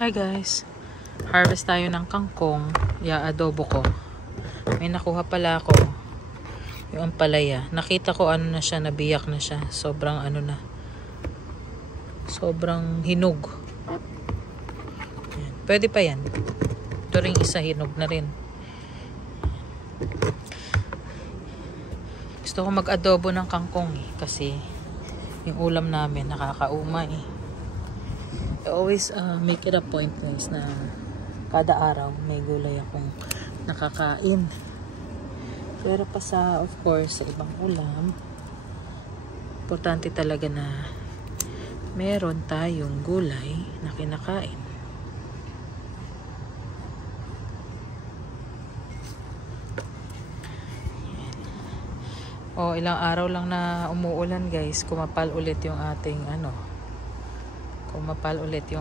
Hi guys, harvest tayo ng kangkong, adobo ko. May nakuha pala ako, yung ampalaya. Nakita ko ano na siya, nabiyak na siya. Sobrang ano na, sobrang hinog. Yan. Pwede pa yan. Ito ring isa, hinog na rin. Gusto ko mag-adobo ng kangkong kasi yung ulam namin nakakauma I always make it a point guys na kada araw may gulay akong nakakain. Pero pa sa, of course, sa ibang ulam, importante talaga na meron tayong gulay na kinakain. O, ilang araw lang na umuulan guys, kumapal ulit yung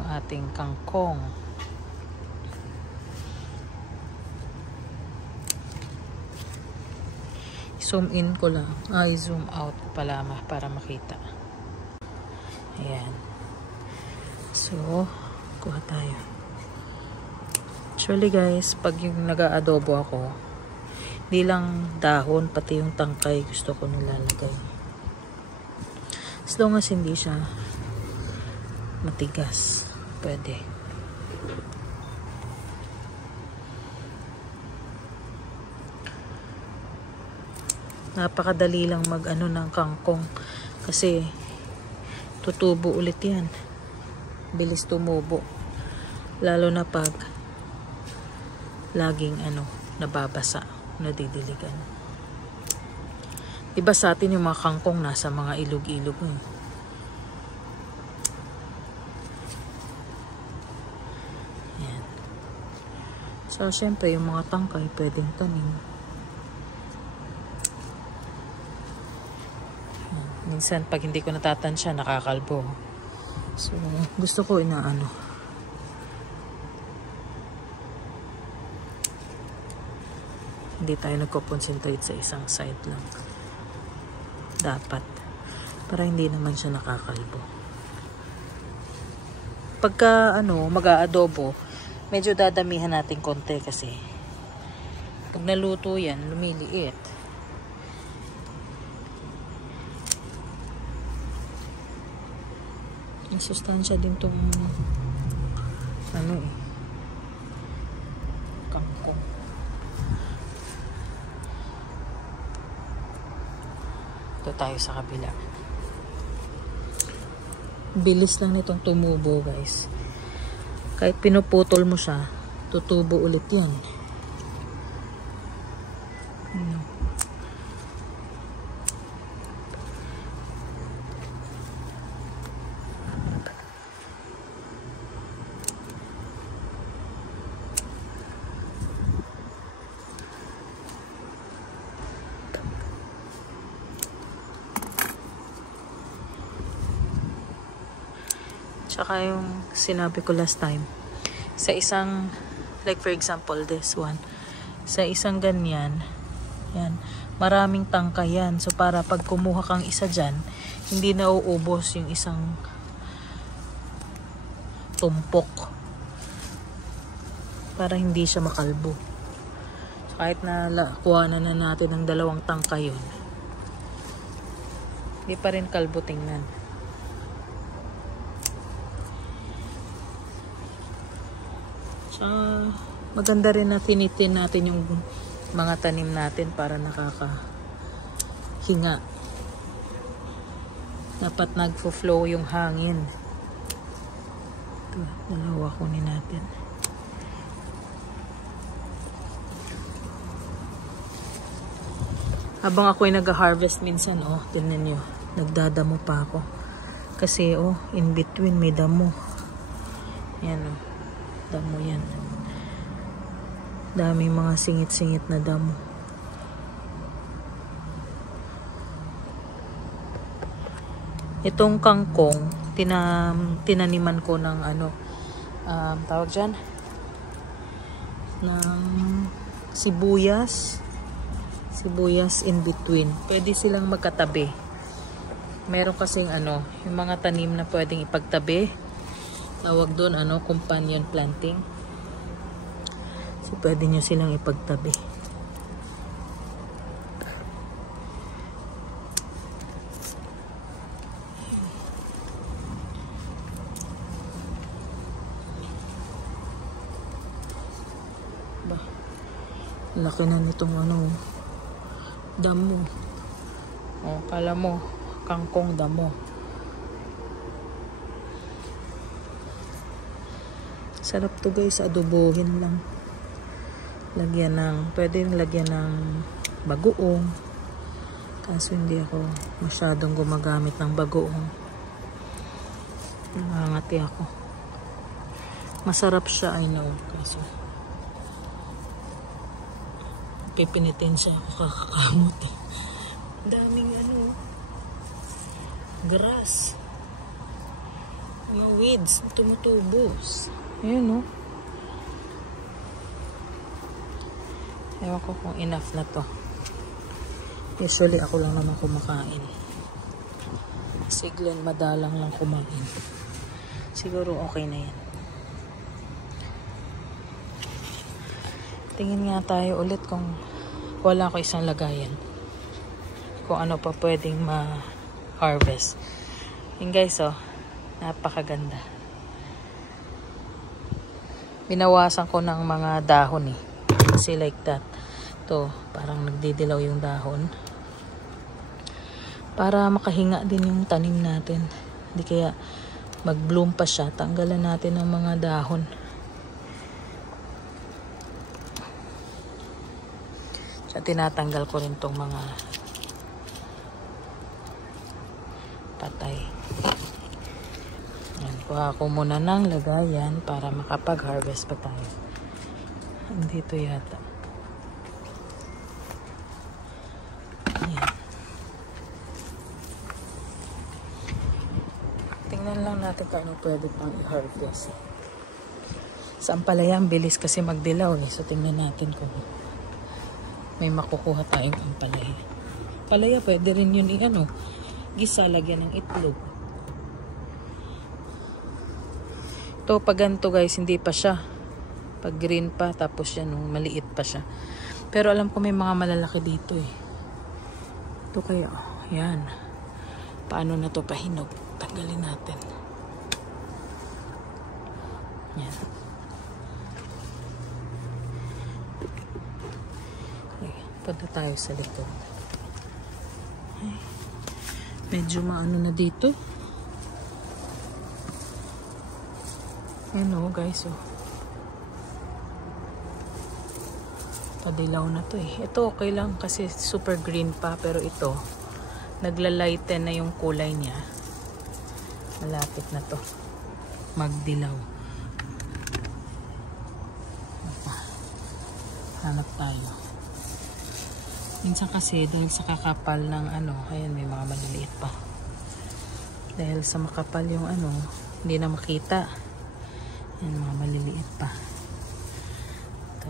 ating kangkong. Zoom in ko lang. Zoom out ko pala para makita. Ayan. So, kuha tayo. Actually guys, pag yung nag-aadobo ako, hindi lang dahon, pati yung tangkay gusto ko nilalagay. As long as hindi siya matigas, pwede. Napakadali lang mag ng kangkong kasi tutubo ulit yan. Bilis tumubo. Lalo na pag laging nababasa, nadidiligan. Diba sa atin yung mga kangkong nasa mga ilog-ilog Yan. So, syempre, yung mga tangkay pwedeng tanim. Minsan, pag hindi ko natatansya, nakakalbo. So, gusto ko hindi tayo nagko-concentrate sa isang side lang. Dapat. Para hindi naman siya nakakalbo. Pagka, mag-aadobo, medyo dadamihan natin konti kasi pag naluto yan, lumiliit. May sustansya din itong kangkong. Ito tayo sa kabila. Bilis lang nitong tumubo guys. Kahit pinuputol mo siya, tutubo ulit yan. Tsaka yung sinabi ko last time, sa isang, like for example this one, sa isang ganyan, yan, maraming tangka yan. So para pag kumuha kang isa dyan, hindi na uubos yung isang tumpok. Para hindi siya makalbo. So kahit na kuha na natin ng 2 tangka yun, hindi pa rin kalbo tingnan. Maganda rin na tinitin natin yung mga tanim natin para nakakahinga. Dapat nagfo-flow yung hangin. Ito, 2 kunin natin. Habang ako'y nag-harvest minsan, tingnan nyo, nagdadamo pa ako. Kasi, in between may damo. Yan, damo yan. Daming mga singit-singit na damo. Itong kangkong, tinaniman ko ng tawag dyan? Ng sibuyas. Sibuyas in between. Pwede silang magkatabi. Meron kasing yung mga tanim na pwedeng ipagtabi. Tawag doon, ano, companion planting. So, pwede nyo silang ipagtabi. Ba, laki na nitong ano, damo. O, kala mo, kangkong damo. Sarap to guys, adobohin lang. Lagyan ng, pwedeng lagyan ng bagoong. Kaso hindi ako masyadong gumagamit ng bagoong. Nangangati ako. Masarap siya, I know. Kaso pipinitin siya ako, kakakamot eh. Daming ano, grass. Mga weeds, tumutubos. Ayan, oh. Ewan ko kung enough na to. Usually, ako lang naman kumakain. Si Glenn, madalang lang kumain. Siguro okay na yan. Tingin nga tayo ulit kung wala ko isang lagayan. Kung ano pa pwedeng ma-harvest. Yun guys, oh. Napakaganda. Binawasan ko ng mga dahon eh. Kasi like that. To, parang nagdidilaw yung dahon. Para makahinga din yung tanim natin. Hindi kaya mag-bloom pa siya. Tanggalan natin ng mga dahon. So, tinatanggal ko rin tong mga patay. Yan, kuha ko muna ng lagayan para makapag-harvest pa tayo. Dito yata. Yan. Tingnan lang natin kung ano pwede pang i-harvest. Sa ampalaya, bilis kasi magdilaw eh. So, tingnan natin kung may makukuha tayong ampalaya. Ampalaya, pwede rin yun i-ano, gisa, lagyan ng itlog. Ito, pag ganito guys, hindi pa siya. Pag green pa, tapos yan, maliit pa siya. Pero alam ko may mga malalaki dito eh. Ito kaya, yan. Paano na to pahinog? Tanggalin natin. Yan. Okay, punta tayo sa likod. Ay, medyo maano na dito. Ayan o guys, oh. Padilaw na to eh. Ito okay lang kasi super green pa, pero ito naglalighten na yung kulay niya. Malapit na to magdilaw. Hanap tayo. Minsan kasi dahil sa kakapal ng ano, ayan may mga maliliit pa. Dahil sa makapal yung ano, hindi na makita. Ayan, mga maliliit pa. Ito.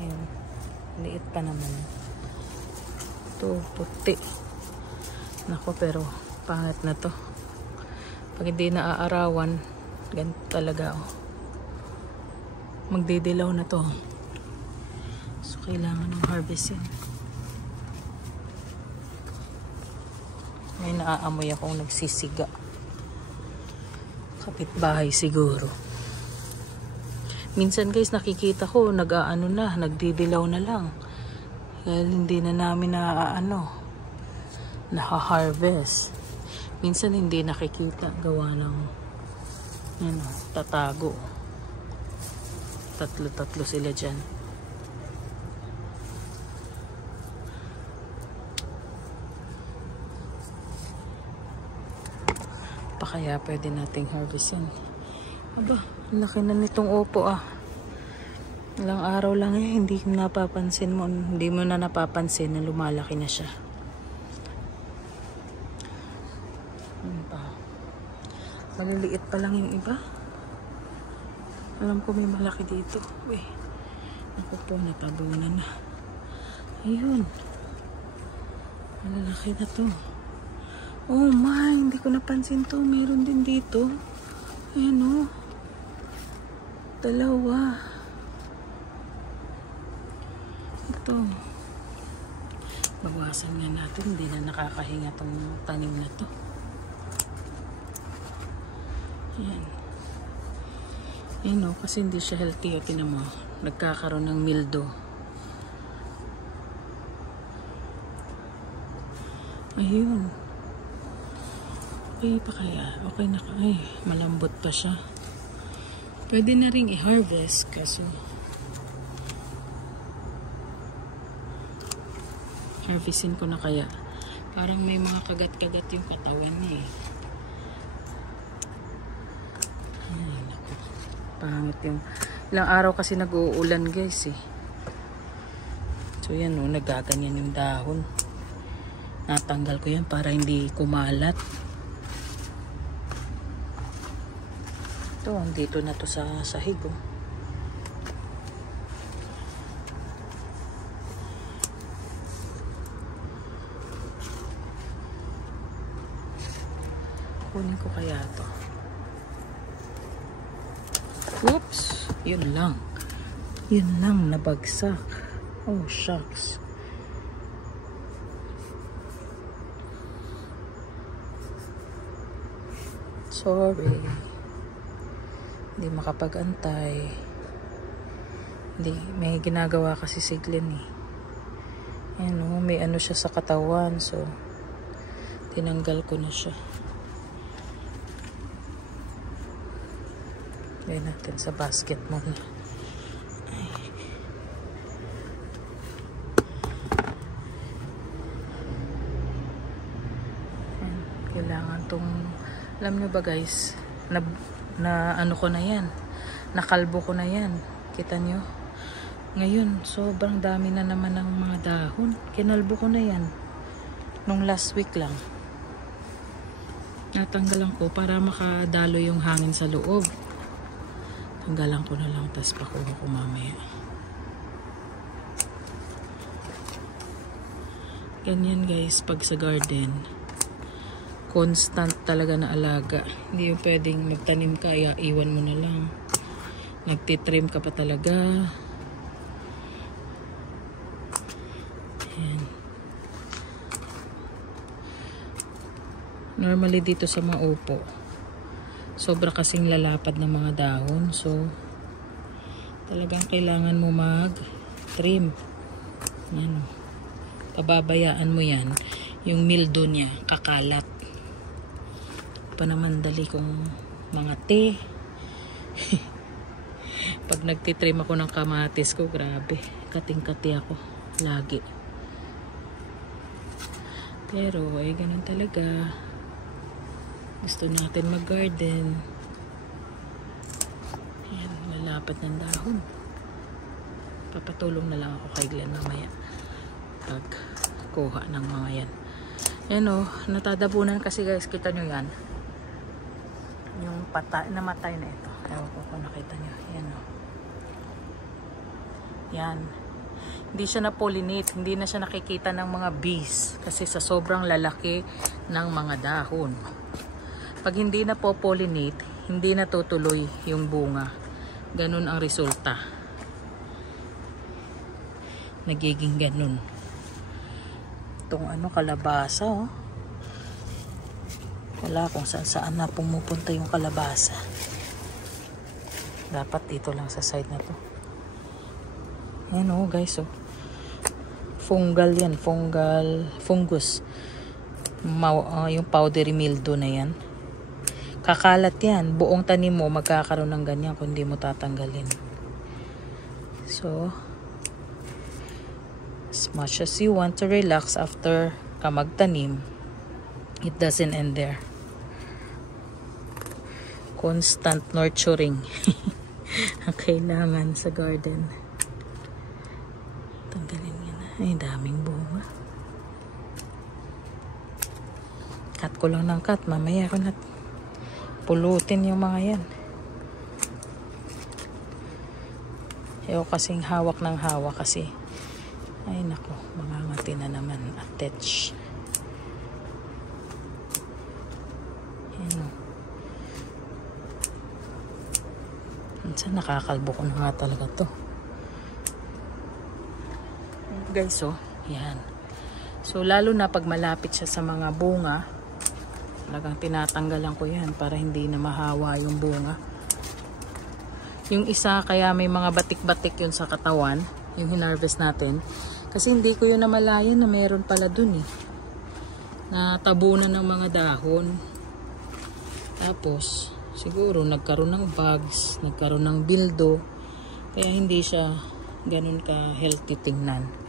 Ayan. Liit pa naman. Ito, puti. Nako, pero pangit na to. Pag hindi naaarawan, ganito talaga, oh. Magdidilaw na to. So, kailangan ng harvesting. May naaamoy akong nagsisiga. Kapitbahay siguro. Minsan guys nakikita ko nag-aano na, nagdidilaw na lang. Dahil hindi na namin naka-harvest. Minsan hindi nakikita, gawa ng tatago. Tatlo-tatlo sila dyan. Kaya pwede nating harvestin. Aba, laki na nitong upo ah. Ilang araw lang eh, hindi mo na napapansin na lumalaki na siya. Maliliit pa lang yung iba. Alam ko may malaki dito. Uy, ako po, natabunan na. Ayun. Malalaki na to. Oh my, hindi ko napansin to. Meron din dito. Ayan o. Dalawa. Ito. Bawasan nga natin. Hindi na nakakahinga tong tanim na to. Ayan. Ayan o, kasi hindi siya healthy. O, tinan mo. Nagkakaroon ng mildew. Ayun. Okay pa kaya? Okay na kaya. Malambot pa siya. Pwede na rin i-harvest kaso harvestin ko na kaya. Parang may mga kagat-kagat yung katawan niya eh. Ay, naku. Pangit yung ilang araw kasi nag-uulan guys eh. So yan o, nagaganyan yung dahon. Natanggal ko yan para hindi kumalat. Ito, andito na to sa sahig oh. Kunin ko kaya to. Oops! Yun lang. Yun lang, nabagsak. Oh, shucks. Sorry. Hindi makapag-antay. Hindi, may ginagawa kasi si Glenn eh. Ayan o, may ano siya sa katawan. So, tinanggal ko na siya. Lagay natin sa basket muna. Kailangan tong, alam nyo ba guys, na ano ko na yan, nakalbo ko na yan, kita nyo ngayon, sobrang dami na naman ng mga dahon. Kinalbo ko na yan nung last week lang. Natanggalan ko para makadalo yung hangin sa loob. Tanggalan ko na lang, tas pakuha ko mamaya. Ganyan guys pag sa garden, constant talaga na alaga. Hindi yung pwedeng magtanim ka, iwan mo na lang. Nagtitrim ka pa talaga. Ayan. Normally dito sa mga upo, sobra kasing lalapad ng mga dahon. So, talagang kailangan mo mag-trim. Yan. Pababayaan mo yan. Yung mildew niya, kakalat. Pa naman dali kong mga te. Pag nagtitrim ako ng kamatis ko, grabe, kating-kati ako lagi. Pero ay ganun talaga, gusto natin mag-garden. Ayan, lalapad ng dahon. Papatulong na lang ako kay Glenn mamaya pag kuha ng mga yan. Ayan o, natadabunan kasi guys, kita nyo yan, yung namatay na ito. Ewan ko kung nakita nyo. Yan o. Yan. Hindi siya na-pollinate. Hindi na siya nakikita ng mga bees. Kasi sa sobrang lalaki ng mga dahon. Pag hindi na po pollinate, hindi natutuloy yung bunga. Ganun ang resulta. Nagiging ganun. Itong ano, kalabasa oh. Wala kung saan na pumupunta yung kalabasa. Dapat dito lang sa side na to. Ayan o guys oh. Fungal yan. Fungus. Yung powdery mildew na yan. Kakalat yan. Buong tanim mo magkakaroon ng ganyan kung hindi mo tatanggalin. So, as much as you want to relax after ka magtanim, it doesn't end there. Constant nurturing ang kailangan sa garden. Tanggalin niya na. Ay, daming bunga. Cut ko lang ng cut. Mamaya ko na pulutin yung mga yan. Ayaw kasing hawak ng hawak kasi ay nako, mangangati na naman. Attach Ayan o. Minsan nakakalbo ko na nga talaga to. Guys, oh. Yan. So, lalo na pag malapit siya sa mga bunga, talagang tinatanggalan ko yan para hindi na mahawa yung bunga. Yung isa, kaya may mga batik-batik yun sa katawan, yung hinarvest natin. Kasi hindi ko yun namalayan na meron pala dun eh. Natabunan ng mga dahon. Tapos, siguro nagkaroon ng bugs, nagkaroon ng bildo. Kaya hindi siya ganun ka healthy tingnan.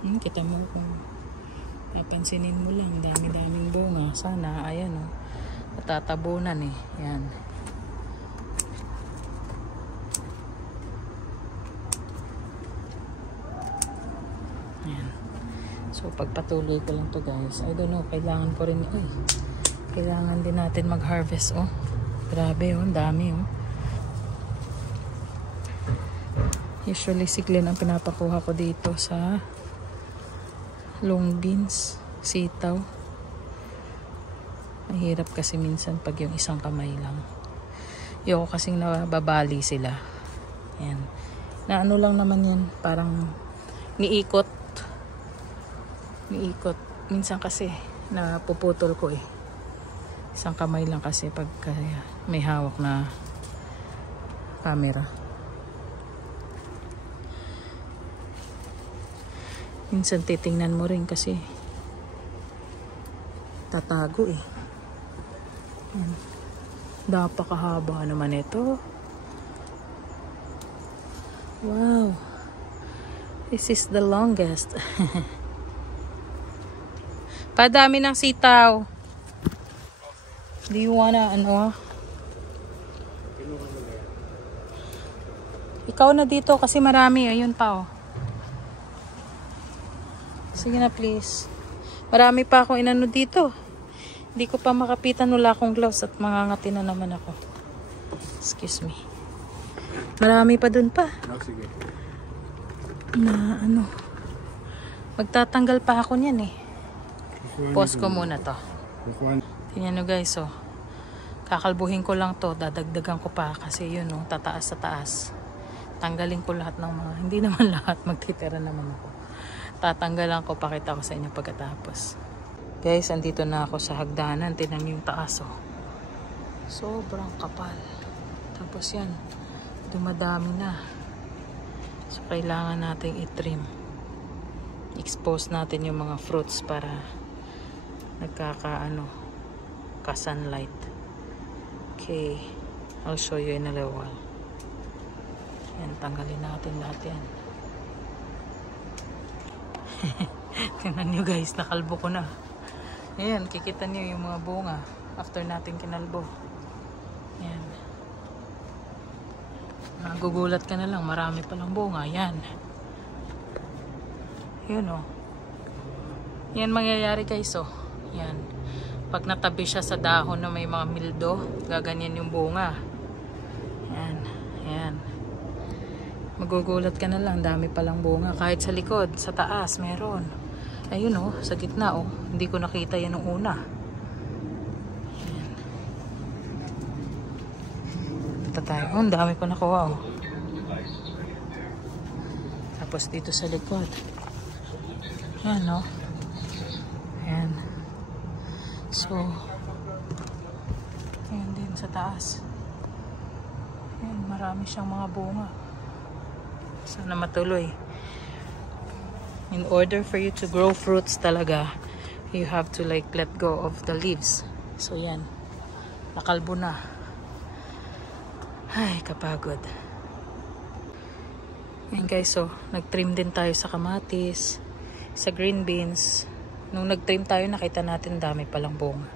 Kita mo kung napansinin mo lang, dami-daming bunga. Sana, ayan o, natatabunan eh. Yan. Yan. So, pagpatuloy ko lang to guys. I don't know, kailangan ko rin, kailangan din natin mag-harvest oh. Grabe oh, dami oh. Usually siklin ang pinapakuha ko dito sa long beans, sitaw. Mahirap kasi minsan pag yung isang kamay lang. Yung kasing nababali sila. Yan. Na ano lang naman yan, parang niikot. Minsan kasi napuputol ko eh. Isang kamay lang kasi pag may hawak na camera. Minsan titingnan mo rin kasi tatago eh. Napakahaba naman ito. Wow. This is the longest. Padami ng sitaw. Do you wanna ano? Ikaw na dito kasi marami. Ayun pa oh. Sige na please. Marami pa akong inano dito. Hindi ko pa makapitan, wala akong gloves at mangangati na naman ako. Excuse me. Marami pa dun pa. Sige. Na ano. Magtatanggal pa ako niyan eh. Pause ko muna to. Tingnan nyo guys oh. Kakalbuhin ko lang to. Dadagdagan ko pa kasi yun oh. Tataas sa taas. Tanggalin ko lahat ng mga. Hindi naman lahat. Magtitira naman ako. Tatanggalan ko, pakita ko sa inyo pagkatapos. Guys, andito na ako sa hagdanan. Tingnan niyo yung taas oh. Sobrang kapal. Tapos yan, dumadami na. So, kailangan natin i-trim. Expose natin yung mga fruits para ka-sunlight. Okay. I'll show you in a little while. Yan, tanggalin natin lahat yan. Tingnan nyo guys, nakalbo ko na. Ayan, kikita nyo yung mga bunga after natin kinalbo. Ayan. Nagugulat ka na lang, marami palang bunga. Ayan. Yun o. Yan mangyayari guys o. Yan. Pag natabi siya sa dahon na may mga mildo, gaganyan yung bunga. Ayan. Ayan. Magugulat ka na lang, dami palang bunga. Kahit sa likod, sa taas, meron. Ayun oh, sa gitna oh. Hindi ko nakita yan nung una. Ayan. Ito tayo. Oh, dami ko nakuha oh. Tapos dito sa likod. Ayan oh. Ayan. So, ayan din sa taas. Ayan, marami siyang mga bunga. Sana matuloy. In order for you to grow fruits talaga, you have to like let go of the leaves. So yan. Nakalbo na. Ay, kapagod. Yan guys, so nag-trim din tayo sa kamatis, sa green beans. Nung nag-trim tayo, nakita natin dami palang bunga.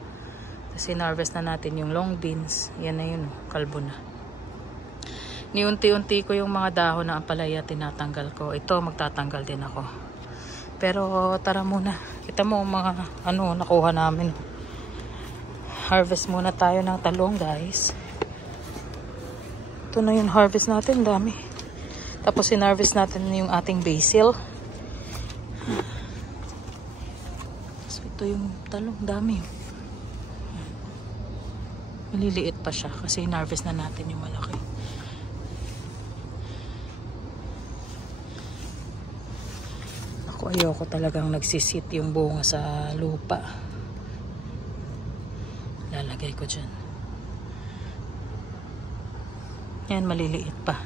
Kasi na-harvest na natin yung long beans. Yan na yun, kalbo na. Niunti-unti ko yung mga dahon na ampalaya tinatanggal ko. Ito magtatanggal din ako. Pero tara muna. Kita mo mga ano nakuha namin. Harvest muna tayo ng talong guys. Ito na yung harvest natin, dami. Tapos in-harvest natin yung ating basil. So ito Ito yung talong, dami. Maliliit pa siya kasi in-harvest na natin yung malaki. Ako ayoko talagang nagsisit yung bunga sa lupa. Lalagay ko dyan. Yan, maliliit pa.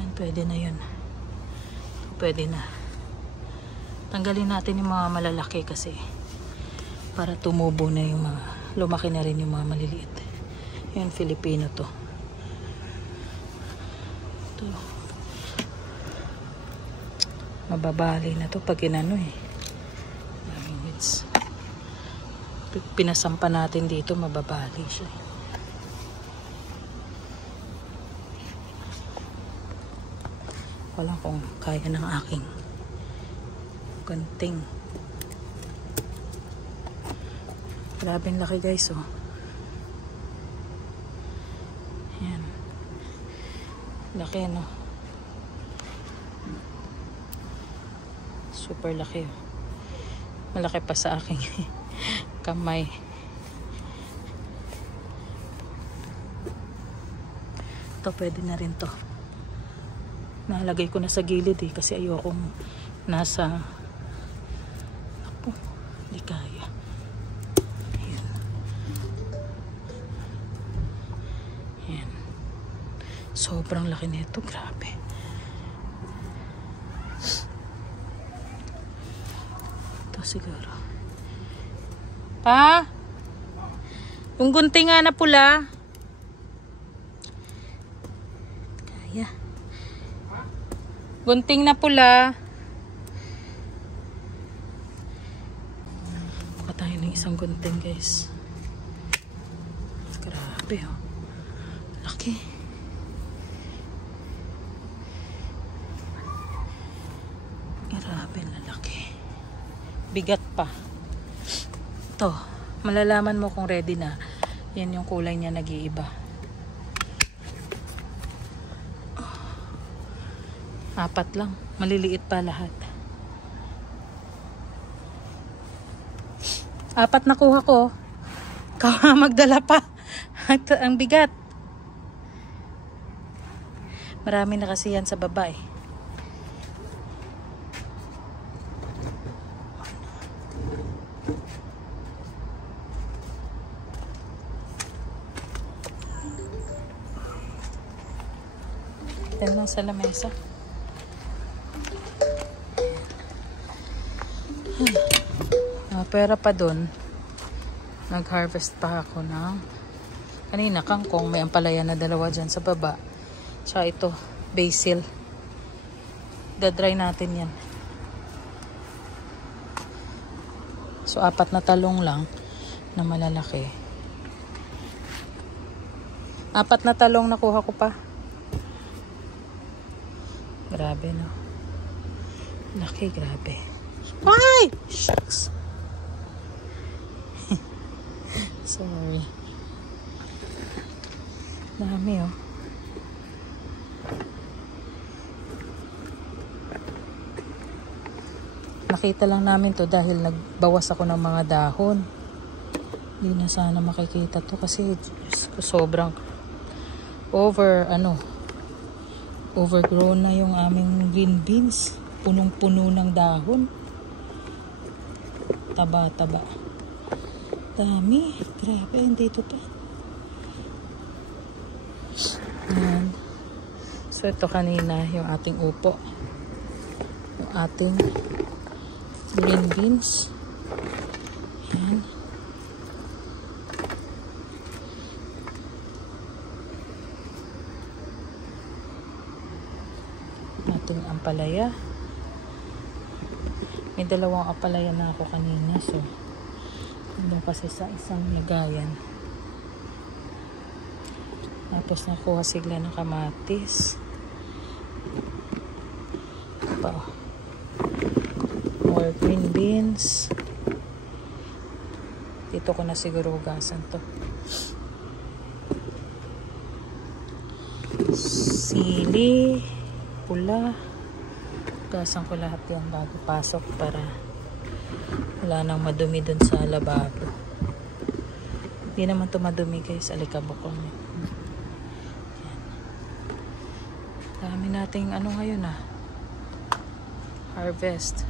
Yan, pwede na yun. Pwede na. Tanggalin natin yung mga malalaki kasi para tumubo na yung mga, lumaki na rin yung mga maliliit. Yan, Filipino to. Ito. Mababali na to pag inano eh. Daming weeds. Pinasampa natin dito, mababali siya. Wala kung kaya ng aking gunting. Grabing laki guys, oh. Ayan. Laki, no? Super laki, oh. Malaki pa sa aking kamay. Ito, pwede na rin to. Nalagay ko na sa gilid eh, kasi ayokong nasa, ako, di kaya. Ayan. Ayan. Sobrang laki nito, grabe. Ito siguro. Pa? Yung gunting nga na pula. Kaya. Gunting na pula. Buka tayo ng isang gunting guys. Grabe, oh. Laki. Grabe na laki. Bigat pa. Ito, malalaman mo kung ready na. Yan yung kulay niya nag-iiba. Apat lang. Maliliit pa lahat. Apat na kuha ko. Ikaw magdala pa. Ang bigat. Marami na kasi yan sa baba eh. Yan lang sa lamesa. Pera pa dun. Nag-harvest pa ako ng kanina kangkong. May ampalaya na dalawa dyan sa baba. Tsaka ito, basil. Dadry natin yan. So, 4 na talong lang na malalaki. 4 na talong nakuha ko pa. Grabe, no? Laki, grabe. Ay! Shucks! Sorry. Dami, oh. Nakita lang namin to dahil nagbawas ako ng mga dahon. Hindi na sana makikita to kasi sobrang overgrown na yung aming green beans. Punong-puno ng dahon. Taba-taba. Dami. Grabe, dito pa. Ayan. So, ito kanina yung ating upo. Yung ating green beans. Ayan. Ating ampalaya. May 2 ampalaya na ako kanina. So, doon kasi sa isang lagayan. Tapos nakuha sigla ng kamatis. Pa. More green beans. Dito ko na siguro hugasan to. Sili. Pula. Gasan ko lahat yan bago pasok para wala nang madumi dun sa lababo. Hindi naman to madumi guys, alikabok ko. Dami nating ano ngayon harvest.